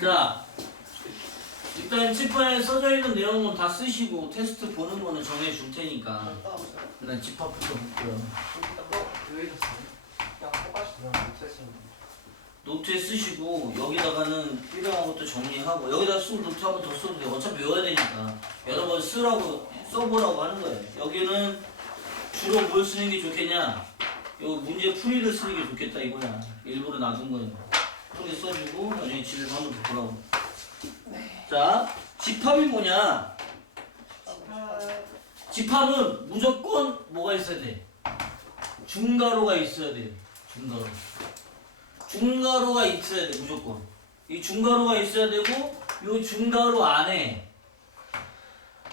자, 일단 칠판에 써져 있는 내용은 다 쓰시고 테스트 보는 거는 정해 줄 테니까 일단 집합부터 볼게요. 왜 이랬어요? 그냥 똑같이 그냥 못했으면 노트에 쓰시고 여기다가는 필요한 것도 정리하고 여기다 쓰면 노트 한 번 더 써도 돼요. 어차피 외워야 되니까 여러 번 쓰라고 써보라고 하는 거예요. 여기는 주로 뭘 쓰는 게 좋겠냐? 요 문제 풀이를 쓰는 게 좋겠다 이거야. 일부러 놔둔 거예요. 풀이 써주고 나중에 집에서 한 번 더 보라고. 자, 집합이 뭐냐? 집합은 무조건 뭐가 있어야 돼? 중괄호가 있어야 돼. 중괄호. 중괄호가 있어야 돼, 무조건. 이 중괄호가 있어야 되고, 이 중괄호 안에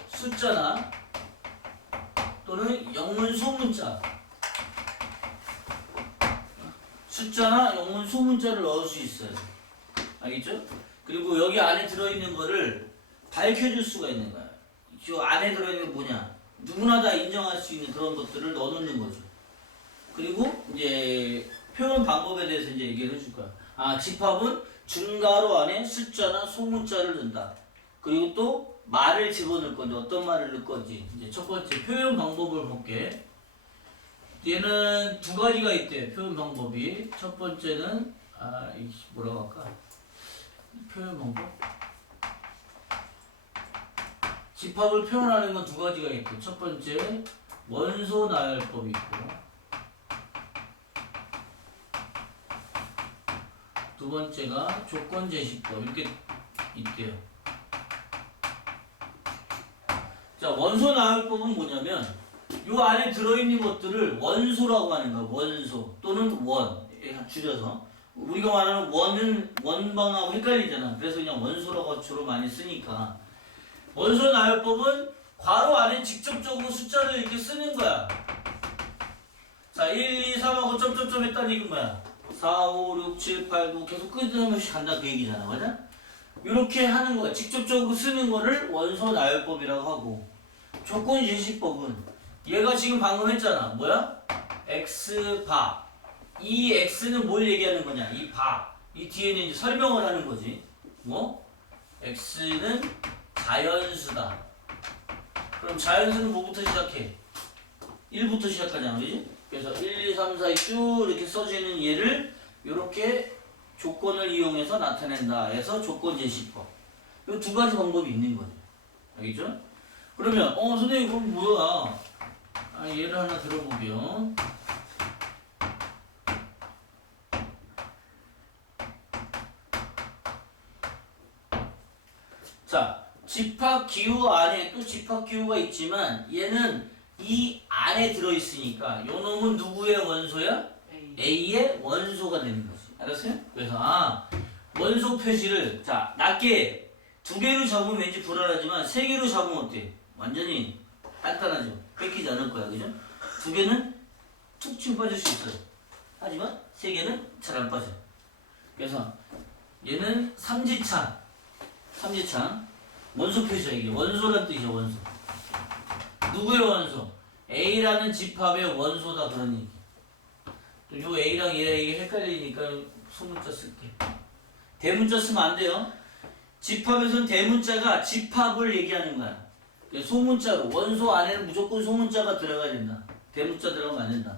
숫자나 또는 영문 소문자, 숫자나 영문 소문자를 넣을 수 있어요. 알겠죠? 그리고 여기 안에 들어있는 거를 밝혀줄 수가 있는 거야. 저 안에 들어있는 게 뭐냐? 누구나 다 인정할 수 있는 그런 것들을 넣어놓는 거죠. 그리고 이제 표현 방법에 대해서 이제 얘기를 해줄 거야. 아, 집합은 중괄호 안에 숫자나 소문자를 넣는다. 그리고 또 말을 집어넣을 건지 어떤 말을 넣을 건지 이제 첫 번째 표현 방법을 볼게. 얘는 두 가지가 있대. 표현 방법이. 첫 번째는 뭐라고 할까? 표현 방법? 집합을 표현하는 건 두 가지가 있고 첫 번째 원소 나열법이 있고 두 번째가 조건 제시법 이렇게 있대요. 자, 원소 나열법은 뭐냐면 요 안에 들어있는 것들을 원소라고 하는 거야. 원소 또는 원 줄여서 우리가 말하는 원은 원방하고 헷갈리잖아. 그래서 그냥 원소라고 주로 많이 쓰니까 원소 나열법은 괄호 안에 직접적으로 숫자를 이렇게 쓰는 거야. 자, 1, 2, 3하고 점점점 했다는 얘기는 뭐야? 4, 5, 6, 7, 8, 9 계속 끊임없이 간다 그 얘기잖아. 맞아? 이렇게 하는 거야. 직접적으로 쓰는 거를 원소 나열법이라고 하고 조건 제시법은 얘가 지금 방금 했잖아. 뭐야? X바. 이 X는 뭘 얘기하는 거냐? 이 바. 이 뒤에는 이제 설명을 하는 거지. 뭐? X는 자연수다. 그럼 자연수는 뭐부터 시작해? 1부터 시작하잖아. 그지? 그래서 1, 2, 3, 4, 쭉 이렇게 써지는 얘를 이렇게 조건을 이용해서 나타낸다 해서 조건 제시법. 이 두 가지 방법이 있는 거죠. 알겠죠? 그러면 선생님 그럼 뭐야? 예를 하나 들어보면 자, 집합 기호 안에 또 집합 기호가 있지만 얘는 이 안에 들어있으니까 요 놈은 누구의 원소야? A의 원소가 되는 거지. 알았어요? 그래서 원소 표시를 자 낮게 두 개로 잡으면 왠지 불안하지만 세 개로 잡으면 어때? 완전히 단단하죠. 뺏기지 않을 거야. 그죠? 두 개는 툭 치고 빠질 수 있어요. 하지만 세 개는 잘 안 빠져. 그래서 얘는 삼지창 원소 표시야. 이게 원소란 뜻이야. 원소. 누구의 원소? A라는 집합의 원소다. 그런 얘기. 또 요 A랑 얘랑 이게 헷갈리니까 소문자 쓸게. 대문자 쓰면 안 돼요. 집합에서는 대문자가 집합을 얘기하는 거야. 소문자로 원소 안에는 무조건 소문자가 들어가야 된다. 대문자 들어가면 안 된다.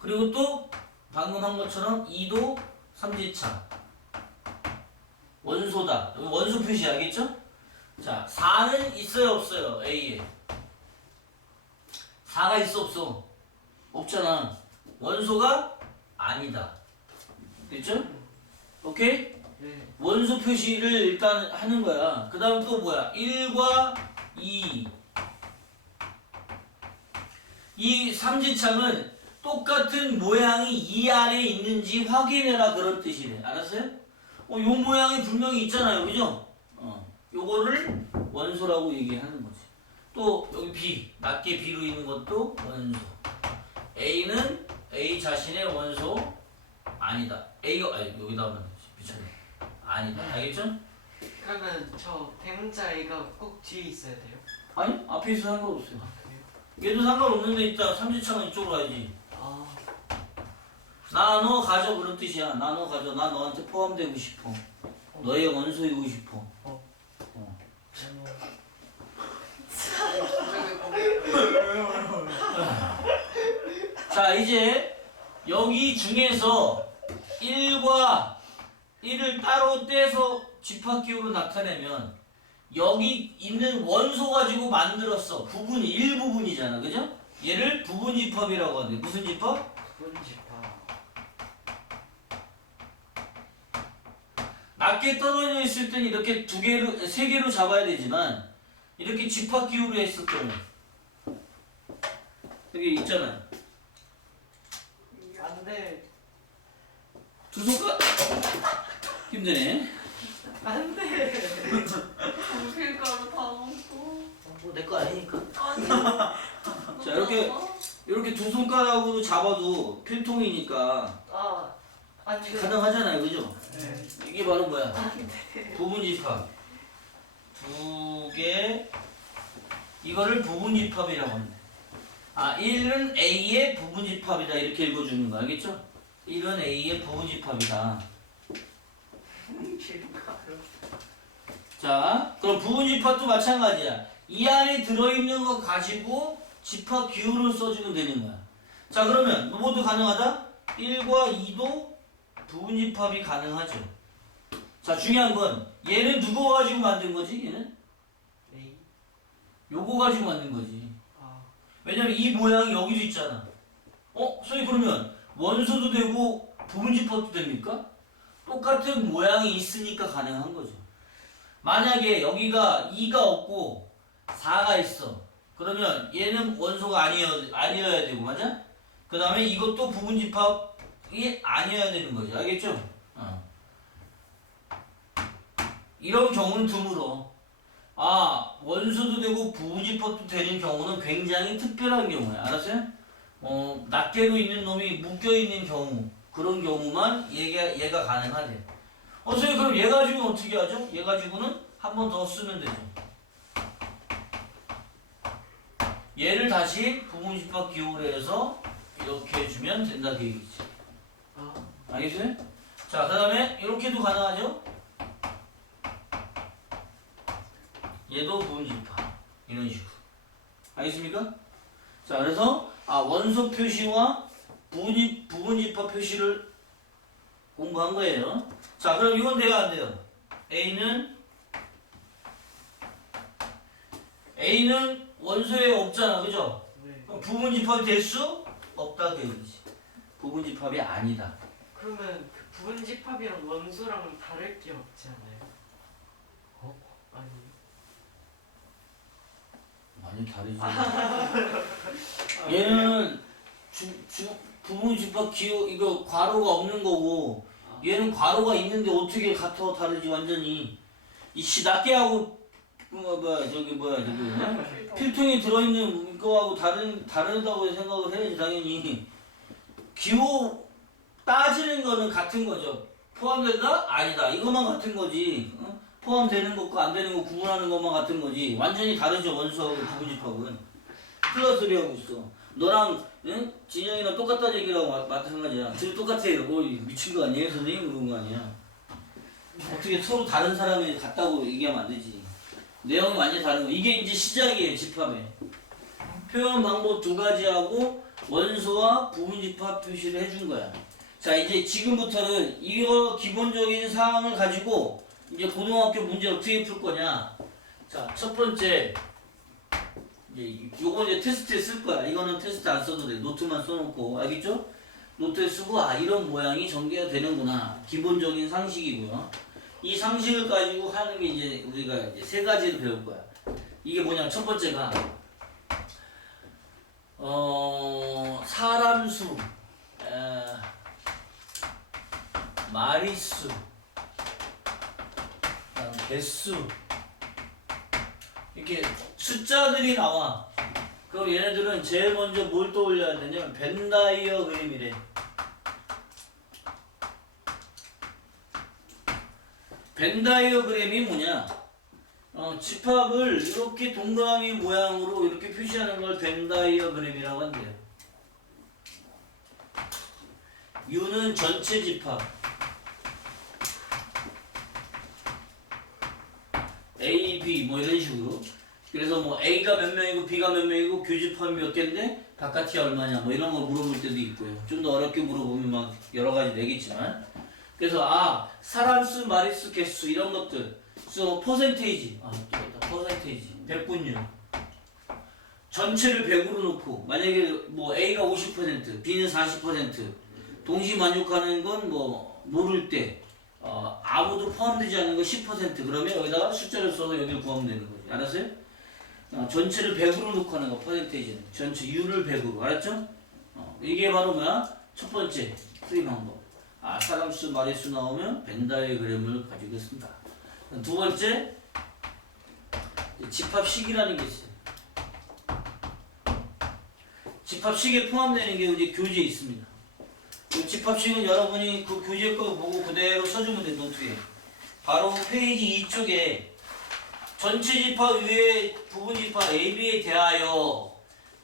그리고 또 방금 한 것처럼 2도 삼지차 원소다. 원소 표시 알겠죠? 자, 4는 있어요 없어요? A에 4가 있어 없어? 없잖아. 원소가 아니다. 됐죠? 오케이? 네. 원소 표시를 일단 하는 거야. 그 다음 또 뭐야? 1과 2. 이 삼지창은 똑같은 모양이 이 안에 있는지 확인해라 그런 뜻이래. 알았어요? 요 모양이 분명히 있잖아요. 그죠? 요거를 원소라고 얘기하는 거지. 또 여기 B, 낮게 B로 있는 것도 원소. A는 A 자신의 원소 아니다. A가 여기다 하면 미쳤네. 아니다. 알겠죠? 그러면 저 대문자 A가 꼭 뒤에 있어야 돼요? 아니, 앞에 있어 상관없어요. 그래요? 얘도 상관없는데 있다. 삼지창은 이쪽으로 가야지. 나 너 가져 그런 뜻이야. 나 너 가져. 나 너한테 포함되고 싶어. 너의 원소이고 싶어. 자, 이제 여기 중에서 1과 1을 따로 떼서 집합기호로 나타내면 여기 있는 원소 가지고 만들었어. 부분이 일부분이잖아. 그죠? 얘를 부분집합이라고 하는데 무슨 집합? 부분집합. 낮게 떨어져 있을 땐 이렇게 두 개로, 세 개로 잡아야 되지만 이렇게 집합기호로 했을 때는 여기 있잖아요. 안돼. 두 손가락 힘드네. 안돼. 조실가루 다 먹고. 뭐 내 거 아니니까. 아니야. 자, 이렇게 두 손가락으로 잡아도 필통이니까 아 안돼. 가능하잖아요, 그죠? 네. 이게 바로 뭐야? 안돼. 부분집합. 두 개. 이거를 부분집합이라고 합니다. 아, 1은 A의 부분집합이다 이렇게 읽어주는 거 알겠죠? 1은 A의 부분집합이다. 조실가루. 자, 그럼 부분집합도 마찬가지야. 이 안에 들어있는 거 가지고 집합 기호를 써주면 되는 거야. 자, 그러면 모두 가능하다? 1과 2도 부분집합이 가능하죠. 자, 중요한 건 얘는 누구 가지고 만든 거지? 얘는? A. 요거 가지고 만든 거지. 아 왜냐면 이 모양이 여기도 있잖아. 선생님 그러면 원소도 되고 부분집합도 됩니까? 똑같은 모양이 있으니까 가능한 거죠. 만약에 여기가 2가 없고 4가 있어. 그러면 얘는 원소가 아니어야 되고, 맞아? 그 다음에 이것도 부분집합이 아니어야 되는 거죠. 알겠죠? 이런 경우는 드물어. 아, 원소도 되고 부분집합도 되는 경우는 굉장히 특별한 경우야. 알았어요? 낱개로 있는 놈이 묶여있는 경우, 그런 경우만 얘가 가능하대. 선생님 그럼 얘 가지고는 어떻게 하죠? 얘 가지고는 한 번 더 쓰면 되죠. 얘를 다시 부분집합 기호로 해서 이렇게 해주면 된다 그 얘기지. 아. 알겠어요? 자, 그 다음에 이렇게도 가능하죠? 얘도 부분집합 이런 식으로. 알겠습니까? 자, 그래서 원소 표시와 부분집합 표시를 공부한 거예요. 자, 그럼 이건 돼요, 안 돼요? A는 원소에 없잖아, 그죠? 네. 그럼 부분집합이 될 수 없다 그 얘기지. 부분집합이 아니다. 그러면 그 부분집합이랑 원소랑 다를 게 없지 않아요? 아니. 많이 다르지. 얘는 부분집합 기호 이거 괄호가 없는 거고, 얘는 괄호가 있는데 어떻게 같아 다르지 완전히. 이 낱개하고 저기 필통이 들어있는 거하고 다르다고 생각을 해야지 당연히. 기호 따지는 거는 같은 거죠. 포함된다? 아니다. 이것만 같은 거지. 포함되는 것과 안 되는 거 구분하는 것만 같은 거지. 완전히 다르죠, 원소하고 부분집합은. 플러스 소리 하고 있어. 너랑 진영이랑 똑같다는 얘기라고 마찬가지야. 둘이 똑같아요. 미친 거 아니에요? 선생님 그런 거 아니야. 어떻게 서로 다른 사람이 같다고 얘기하면 안 되지. 내용이 완전히 다른 거. 이게 이제 시작이에요, 집합에. 표현 방법 두 가지하고 원소와 부분집합 표시를 해준 거야. 자, 이제 지금부터는 이거 기본적인 사항을 가지고 이제 고등학교 문제 어떻게 풀 거냐. 자, 첫 번째. 이제 요거 이제 테스트에 쓸 거야. 이거는 테스트 안 써도 돼. 노트만 써놓고. 알겠죠? 노트에 쓰고, 이런 모양이 전개가 되는구나. 기본적인 상식이고요. 이 상식을 가지고 하는 게 이제 우리가 이제 세 가지를 배울 거야. 이게 뭐냐, 첫 번째가, 사람 수, 마리수, 개수, 이렇게 숫자들이 나와. 그럼 얘네들은 제일 먼저 뭘 떠올려야 되냐면 벤다이어그램이래. 벤다이어그램이 뭐냐? 집합을 이렇게 동그라미 모양으로 이렇게 표시하는 걸 벤다이어그램이라고 한대요. U는 전체 집합, B 뭐 이런 식으로. 그래서 뭐 A가 몇 명이고 B가 몇 명이고 교집합이 몇 개인데 바깥이 얼마냐 뭐 이런 거 물어볼 때도 있고요. 좀 더 어렵게 물어보면 막 여러 가지 되겠지만. 그래서 사람 수, 마리수, 개수 이런 것들. 그래서 퍼센테이지. 퍼센테이지. 백분율. 전체를 100으로 놓고 만약에 뭐 A가 50%, B는 40% 동시 만족하는 건 뭐 모를 때 아무도 포함되지 않는 거 10% 그러면 여기다가 숫자를 써서 여기를 구하면 되는 거지. 알았어요? 전체를 100으로 놓고 하는 거 퍼센테이지는 전체 U를 100으로 알았죠? 이게 바로 뭐야? 첫 번째 풀이 방법. 사람 수, 마리수 나오면 벤 다이어그램을 가지고 있습니다. 두 번째 집합식이라는 게 있어요. 집합식에 포함되는 게 이제 교재에 있습니다. 그 집합식은 여러분이 그 교재 거 보고 그대로 써주면 돼, 노트에. 바로 페이지 2쪽에 전체 집합 위에 부분 집합 A, B에 대하여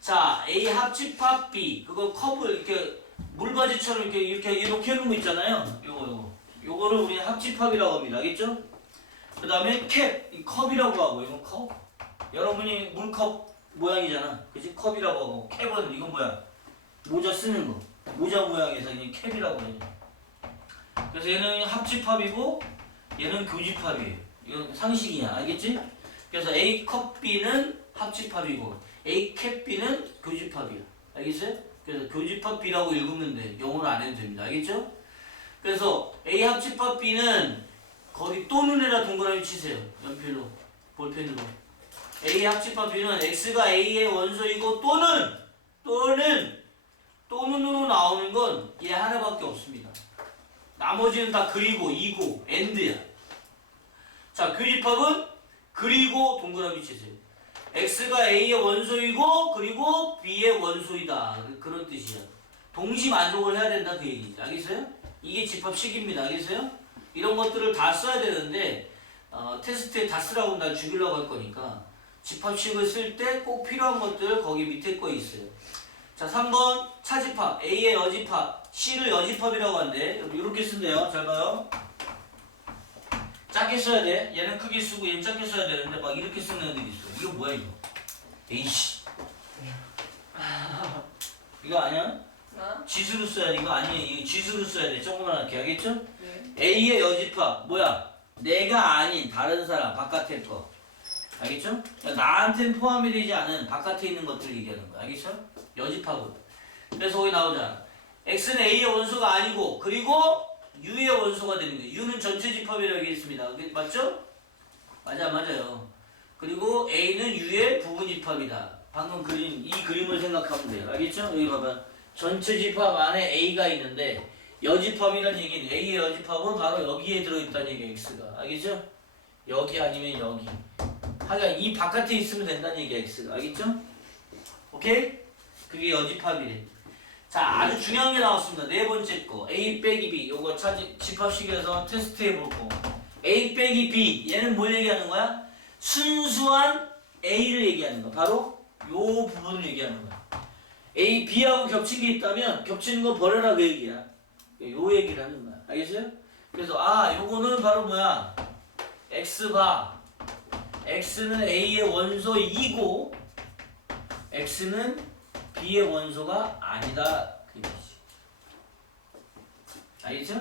자, A 합집합 B 그거 컵을 이렇게 물바지처럼 이렇게 해놓은 거 있잖아요. 요거를 우리 합집합이라고 합니다. 알겠죠? 그 다음에 캡, 이 컵이라고 하고 이건 컵. 여러분이 물컵 모양이잖아. 그치? 컵이라고 하고 캡은 이건 뭐야? 모자 쓰는 거. 모자 모양에서 그냥 캡이라고 해요. 그래서 얘는 합집합이고 얘는 교집합이에요. 이건 상식이야. 알겠지? 그래서 A 컵 B는 합집합이고 A 캡 B는 교집합이야. 알겠어요? 그래서 교집합 B라고 읽으면 돼. 영어로 안 해도 됩니다. 알겠죠? 그래서 A 합집합 B는 거기 또는에다 동그라미 치세요. 연필로, 볼펜으로. A 합집합 B는 X가 A의 원소이고 또는으로 나오는 건 얘 하나밖에 없습니다. 나머지는 다 그리고, 이고, and야. 자, 교집합은 그리고 동그라미 치세요. X가 A의 원소이고 그리고 B의 원소이다. 그런 뜻이야. 동시 만족을 해야 된다 그 얘기죠. 알겠어요? 이게 집합식입니다. 알겠어요? 이런 것들을 다 써야 되는데 테스트에 다 쓰라고 날 죽이려고 할 거니까 집합식을 쓸 때 꼭 필요한 것들 거기 밑에 거 있어요. 자, 3번 차집합 A의 여집합 C를 여집합이라고 하는데 이렇게 쓴대요. 잘 봐요. 작게 써야 돼. 얘는 크게 쓰고 얘는 작게 써야 되는데 막 이렇게 쓰는 애들이 있어. 이거 뭐야 이거? 에이씨. 이거 아니야? 지수로 써야 돼. 이거 아니에요. 이거 지수로 써야 돼. 조그만하게. 알겠죠? 네. A의 여집합 뭐야? 내가 아닌 다른 사람 바깥에 거. 알겠죠? 그러니까 나한테는 포함이 되지 않은 바깥에 있는 것들 얘기하는 거야. 알겠죠? 여집합은. 그래서 거기 나오잖아. X는 A의 원소가 아니고 그리고 U의 원소가 되는 거예요. U는 전체 집합이라고 얘기했습니다. 맞죠? 맞아요. 그리고 A는 U의 부분 집합이다. 방금 그린 이 그림을 생각하면 돼요. 알겠죠? 여기 봐봐. 전체 집합 안에 A가 있는데 여집합이라는 얘기는 A의 여집합은 바로 여기에 들어있다는 얘기예요. X가. 알겠죠? 여기 아니면 여기. 하여간 이 바깥에 있으면 된다는 얘기야. X가. 알겠죠? 오케이? 그게 여집합이래. 자, 아주 중요한 게 나왔습니다. 네 번째 거. A 빼기 B. 요거 집합식에서 테스트 해볼 거. A 빼기 B. 얘는 뭘 얘기하는 거야? 순수한 A를 얘기하는 거. 바로 요 부분을 얘기하는 거야. A, B하고 겹친 게 있다면 겹치는 거 버려라 그 얘기야. 요 얘기를 하는 거야. 알겠어요? 그래서 요거는 바로 뭐야? X바. X는 A의 원소 2고 X는 B의 원소가 아니다. 그 얘기지. 알겠죠?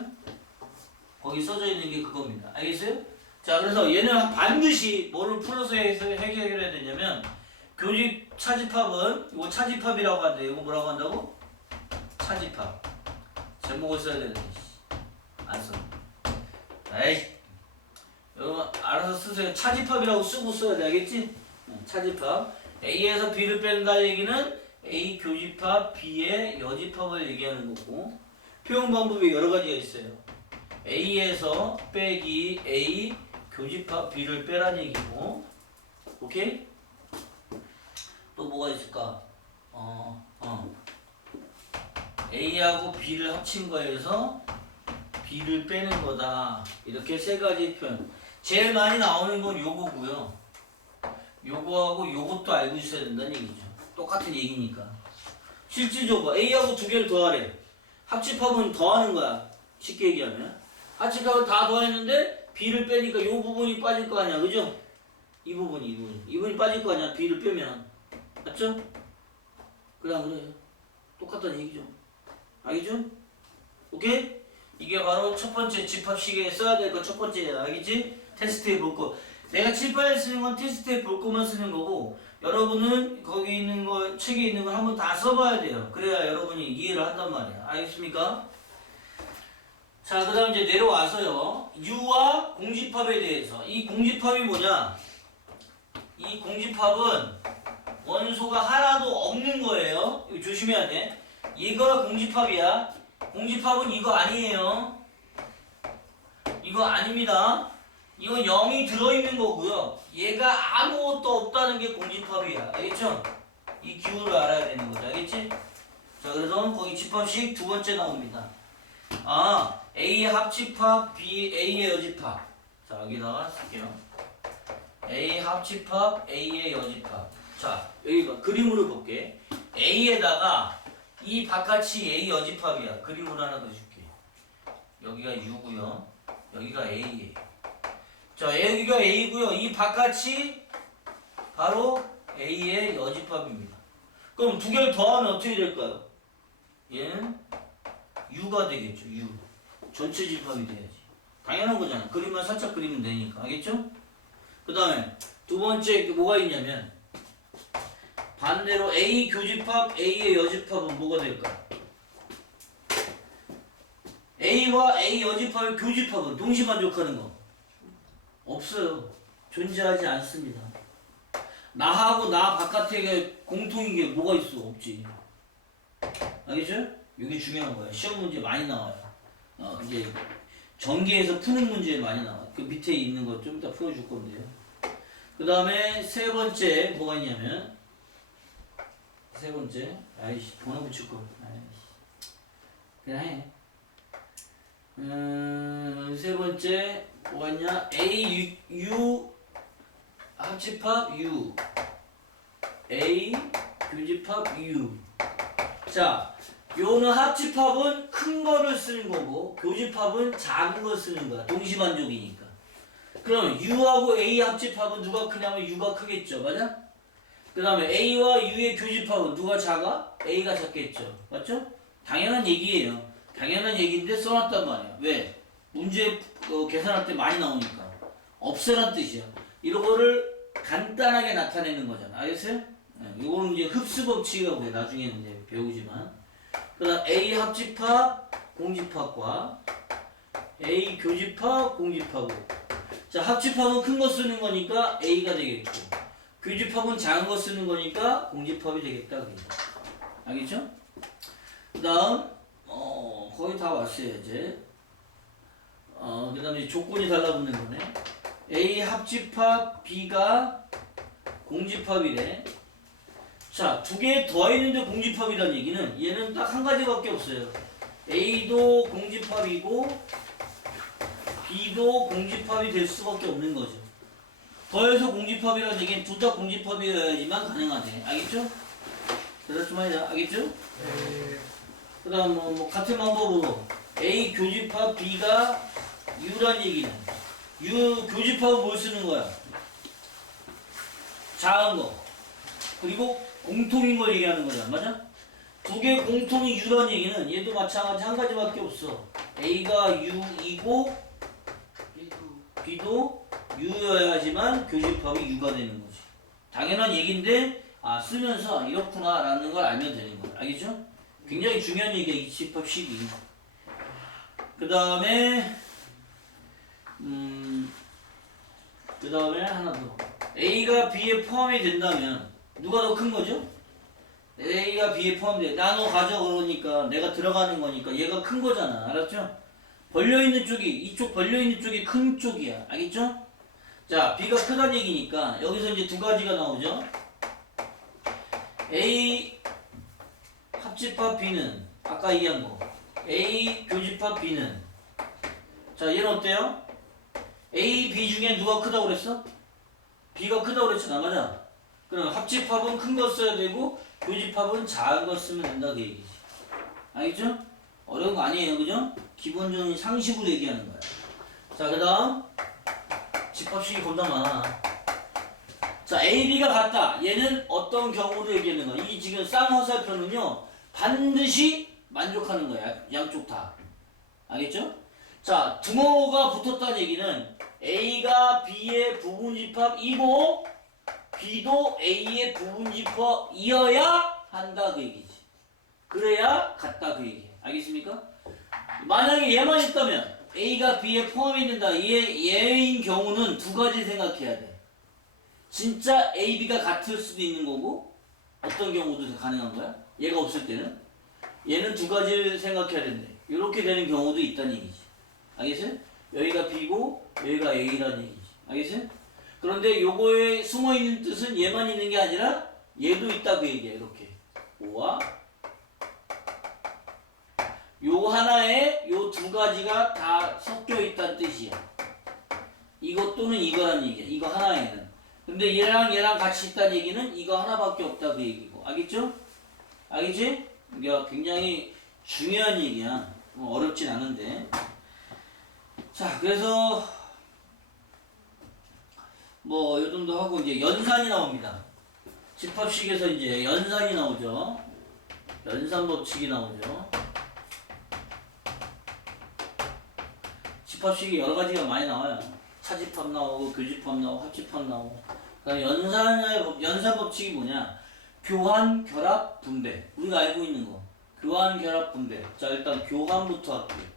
거기 써져 있는 게 그겁니다. 알겠어요? 자, 그래서 얘는 반드시 뭐를 풀어서 해결해야 되냐면 교집 차집합은 이거 차집합이라고 하는데 이거 뭐라고 한다고? 차집합. 제목을 써야 되는데 안 써. 에이. 여러분 알아서 쓰세요. 차집합이라고 쓰고 써야 돼. 알겠지? 차집합. A에서 B를 뺀다 얘기는 A 교집합 B의 여집합을 얘기하는 거고 표현 방법이 여러 가지가 있어요. A에서 빼기 A 교집합 B를 빼라는 얘기고 오케이? 또 뭐가 있을까? A하고 B를 합친 거에서 B를 빼는 거다. 이렇게 세 가지 표현. 제일 많이 나오는 건 요거고요. 요거하고 요것도 알고 있어야 된다는 얘기죠. 똑같은 얘기니까. 실질적으로 A하고 두 개를 더하래. 합집합은 더하는 거야. 쉽게 얘기하면. 합집합은 다 더했는데 B를 빼니까 요 부분이 빠질 거 아니야. 그죠? 이 부분이 빠질 거 아니야. B를 빼면. 맞죠? 그래 안 그래요? 똑같다는 얘기죠. 알겠죠? 오케이? 이게 바로 첫 번째 집합식에 써야 될 거 첫 번째야. 알겠지? 테스트에 볼 거. 내가 칠판에 쓰는 건 테스트에 볼 거만 쓰는 거고 여러분은 거기 있는 거 책에 있는 거 한번 다 써봐야 돼요. 그래야 여러분이 이해를 한단 말이야. 알겠습니까? 자, 그 다음 이제 내려와서요. U와 공집합에 대해서. 이 공집합이 뭐냐? 이 공집합은 원소가 하나도 없는 거예요. 이거 조심해야 돼. 얘가 공집합이야. 공집합은 이거 아니에요. 이거 아닙니다. 이건 0이 들어있는 거고요. 얘가 아무것도 없다는 게 공집합이야. 알겠죠? 이 기호를 알아야 되는 거죠. 알겠지? 자, 그래서 거기 집합식 두 번째 나옵니다. 아, A의 합집합, B, A의 여집합. 자, 여기다가 쓸게요. A의 합집합, A의 여집합. 자, 여기가 그림으로 볼게. A에다가 이 바깥이 A 여집합이야. 그림으로 하나 더 줄게. 여기가 U고요. 여기가 A예요. 자, 여기가 A고요. 이 바깥이 바로 A의 여집합입니다. 그럼 두 개를 더하면 어떻게 될까요? 얘는 U가 되겠죠. U. 전체 집합이 돼야지. 당연한 거잖아. 그림만 살짝 그리면 되니까. 알겠죠? 그 다음에 두 번째 뭐가 있냐면 반대로 A 교집합, A의 여집합은 뭐가 될까? A와 A 여집합의 교집합은 동시만족하는 거 없어요. 존재하지 않습니다. 나하고 나 바깥에 공통인 게 뭐가 있어? 없지. 알겠죠? 이게 중요한 거야. 시험 문제 많이 나와요. 이제 전기에서 푸는 문제 많이 나와요. 그 밑에 있는 거 좀 이따 풀어줄 건데요. 그 다음에 세 번째 뭐가 있냐면 세 번째 아이씨 번호 붙일 걸. 아이씨 그냥 해. 세 번째 뭐가 있냐? A U 합집합 U A 교집합 U. 자, 요는 합집합은 큰 거를 쓰는 거고 교집합은 작은 걸 쓰는 거야. 동시만족이니까. 그럼 U하고 A 합집합은 누가 크냐면 U가 크겠죠. 맞아? 그 다음에 A와 U의 교집합은 누가 작아? A가 작겠죠. 맞죠? 당연한 얘기예요. 당연한 얘기인데 써놨단 말이야. 왜? 문제 계산할 때 많이 나오니까. 없애란 뜻이야. 이런 거를 간단하게 나타내는 거잖아. 알겠어요? 이거는 이제 흡수 법칙이라고 해. 나중에는 이제 배우지만. 그 다음 A 합집합, 공집합과 A 교집합, 공집합으로. 자, 합집합은 큰 거 쓰는 거니까 A가 되겠고 교집합은 작은 거 쓰는 거니까 공집합이 되겠다. 알겠죠? 그 다음 거의 다 왔어요 이제. 그 다음에 조건이 달라붙는 거네. A 합집합 B가 공집합이래. 자, 두 개 더했는데 공집합이라는 얘기는 얘는 딱 한 가지밖에 없어요. A도 공집합이고 B도 공집합이 될 수밖에 없는 거죠. 더해서 공집합이라는 얘기는 둘 다 공집합이어야지만 가능하대. 알겠죠? 대답 좀 하자. 알겠죠? 네. 그 다음 뭐 같은 방법으로 A 교집합 B가 U란 얘기는 U 교집합은 뭘 쓰는 거야? 작은 거. 그리고 공통인 걸 얘기하는 거잖아. 맞아? 두 개 공통이 U란 얘기는 얘도 마찬가지 한 가지밖에 없어. A가 U이고 B도 U여야지만 교집합이 U가 되는 거지. 당연한 얘기인데 쓰면서 이렇구나 라는 걸 알면 되는 거야. 알겠죠? 굉장히 중요한 얘기야 이 집합식이. 그 다음에 하나 더. A가 B에 포함이 된다면 누가 더 큰 거죠? A가 B에 포함돼. 나눠 가져 그러니까 내가 들어가는 거니까 얘가 큰 거잖아. 알았죠? 벌려있는 쪽이 이쪽 벌려있는 쪽이 큰 쪽이야. 알겠죠? 자, B가 크다는 얘기니까 여기서 이제 두 가지가 나오죠. A 합집합 B는 아까 얘기한 거 A 교집합 B는 자, 얘는 어때요? A, B 중에 누가 크다고 그랬어? B가 크다고 그랬잖아. 맞아? 그럼 합집합은 큰 거 써야 되고 교집합은 작은 거 쓰면 된다 그 얘기지. 알겠죠? 어려운 거 아니에요. 그죠? 기본적인 상식으로 얘기하는 거야. 자, 그 다음 집합식이 겁나 많아. 자, A, B가 같다. 얘는 어떤 경우로 얘기하는 거야? 이 지금 쌍화살표는요, 반드시 만족하는 거야. 양쪽 다. 알겠죠? 자, 등호가 붙었다는 얘기는 A가 B의 부분집합이고 B도 A의 부분집합이어야 한다 그 얘기지. 그래야 같다 그 얘기. 알겠습니까? 만약에 얘만 있다면 A가 B에 포함이 된다. 얘인 경우는 두 가지 생각해야 돼. 진짜 A, B가 같을 수도 있는 거고 어떤 경우도 가능한 거야? 얘가 없을 때는 얘는 두 가지를 생각해야 된대. 이렇게 되는 경우도 있다는 얘기지. 알겠어요? 여기가 B고 여기가 A라는 얘기지. 알겠어요? 그런데 요거에 숨어있는 뜻은 얘만 있는 게 아니라 얘도 있다 그 얘기야. 이렇게 O와 요 하나에 요 두 가지가 다 섞여 있다는 뜻이야. 이것 또는 이거라는 얘기야. 이거 하나에는. 근데 얘랑 얘랑 같이 있다는 얘기는 이거 하나밖에 없다 그 얘기고. 알겠죠? 알겠지? 이게 굉장히 중요한 얘기야. 어렵진 않은데. 자, 그래서 뭐 요 정도 하고 이제 연산이 나옵니다. 집합식에서 이제 연산이 나오죠. 연산 법칙이 나오죠. 집합식이 여러 가지가 많이 나와요. 차집합 나오고 교집합 나오고 합집합 나오고. 그러니까 연산 법칙이 뭐냐? 교환, 결합, 분배. 우리가 알고 있는 거. 교환, 결합, 분배. 자, 일단 교환부터 할게요.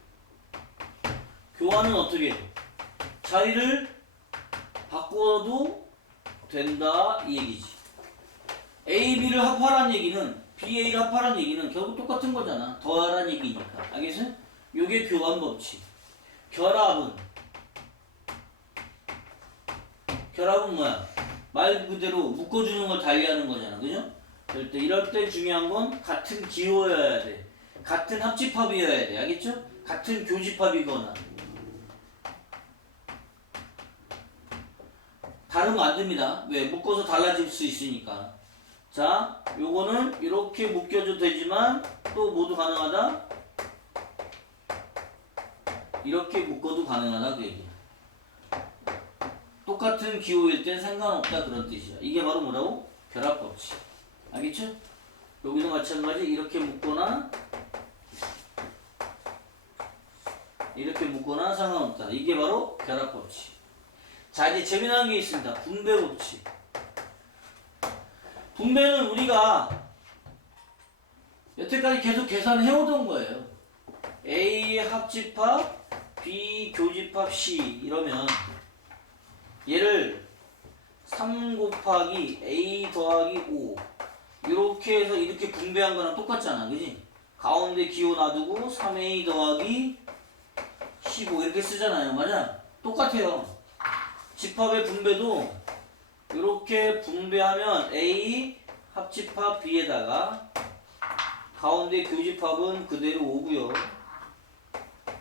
교환은 어떻게 해? 자리를 바꿔도 된다 이 얘기지. A, B를 합하라는 얘기는 B, A를 합하라는 얘기는 결국 똑같은 거잖아. 더하라는 얘기니까. 알겠어요? 요게 교환 법칙. 결합은 뭐야? 말 그대로 묶어주는 걸 달리하는 거잖아. 그죠? 이럴 때 중요한 건 같은 기호여야 돼. 같은 합집합이어야 돼. 알겠죠? 같은 교집합이거나. 다르면 안 됩니다. 왜? 묶어서 달라질 수 있으니까. 자, 요거는 이렇게 묶여도 되지만 또 모두 가능하다? 이렇게 묶어도 가능하다 그 얘기야. 똑같은 기호일 땐 상관없다 그런 뜻이야. 이게 바로 뭐라고? 결합법칙. 알겠죠? 여기도 마찬가지. 이렇게 묶거나 이렇게 묶거나 상관없다. 이게 바로 결합법칙. 자, 이제 재미난 게 있습니다. 분배법칙. 분배는 우리가 여태까지 계속 계산해오던 거예요. A 합집합, B 교집합 C 이러면 얘를 3 곱하기 A 더하기 5 이렇게 해서 이렇게 분배한 거랑 똑같잖아. 그지? 가운데 기호 놔두고 3A 더하기 15 이렇게 쓰잖아요. 맞아? 똑같아요. 집합의 분배도 이렇게 분배하면 A 합집합 B에다가 가운데 교집합은 그대로 5고요.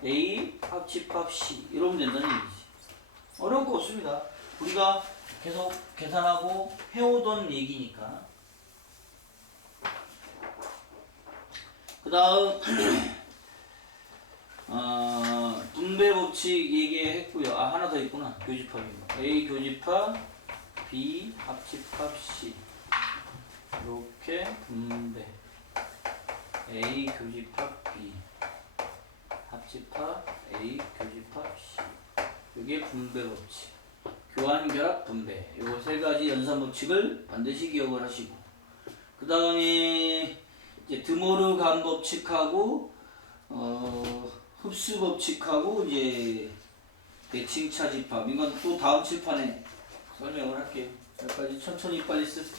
A 합집합 C 이러면 된다는 얘기지. 어려운 거 없습니다. 우리가 계속 계산하고 해오던 얘기니까. 그 다음 분배 법칙 얘기했고요. 아, 하나 더 있구나. 교집합입니다. A 교집합 B 합집합 C 이렇게 분배 A 교집합 B 합집합 A 교집합 C 이게 분배 법칙. 교환, 결합, 분배. 요 세 가지 연산 법칙을 반드시 기억을 하시고. 그 다음에 이제 드모르 간 법칙하고 흡수 법칙하고 이제 대칭 차집합. 이건 또 다음 칠판에 설명을 할게요. 여기까지 천천히 빨리 쓰세요.